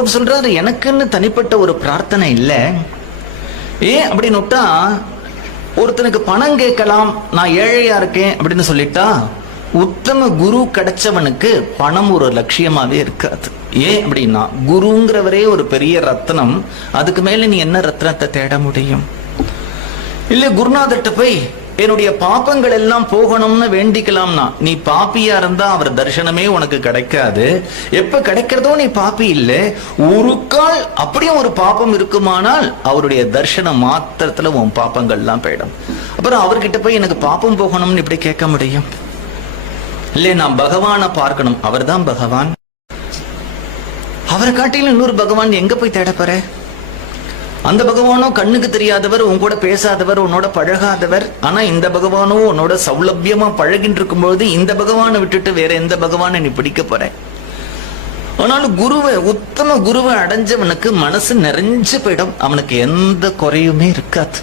அப்ப சொல்றாரு, எனக்குன்னு தனிப்பட்ட ஒரு பிரார்த்தனை இல்லை. ஏன் அப்படின்னு விட்டா, ஒருத்தனுக்கு பணம் கேட்கலாம், நான் ஏழையா இருக்கேன் அப்படின்னு சொல்லிட்டா, உத்தம குரு கிடைச்சவனுக்கு பணம் ஒரு லட்சியமாவே இருக்காது. ஏன் அப்படின்னா, குருங்கிறவரே ஒரு பெரிய ரத்னம். அதுக்கு மேல நீ என்ன ரத்னத்தை தேட முடியும்? இல்ல குருநாதர்கிட்ட போய் என்னுடைய பாப்பங்கள் எல்லாம் போகணும்னு வேண்டிக்கலாம்னா, நீ பாப்பியா இருந்தா அவர் தரிசனமே உனக்கு கிடைக்காது. எப்ப கிடைக்கிறதோ நீ பாப்பி இல்ல. ஒரு கால் அப்படியும் ஒரு பாப்பம் இருக்குமானால் அவருடைய தரிசனம் மாத்திரத்துல உன் பாப்பங்கள் எல்லாம் போயிடும். அப்புறம் அவர்கிட்ட போய் எனக்கு பாப்பம் போகணும்னு இப்படி கேட்க முடியும்? இல்ல நான் பகவானை பார்க்கணும், அவர் தான் பகவான். அவரை காட்டிலும் இன்னொரு பகவான் எங்க போய் தேட போற? அந்த பகவானோ கண்ணுக்கு தெரியாதவர், உன் கூட பேசாதவர், உன்னோட பழகாதவர். ஆனா இந்த பகவானோ உன்னோட சௌலபியமா பழகிட்டு இருக்கும்போது இந்த பகவானை விட்டுட்டு வேற எந்த பகவானை நீ பிடிக்க போற? ஆனாலும் குருவை, உத்தம குருவை அடைஞ்சவனுக்கு மனசு நிறைஞ்சு போயிடும். அவனுக்கு எந்த குறையுமே இருக்காது.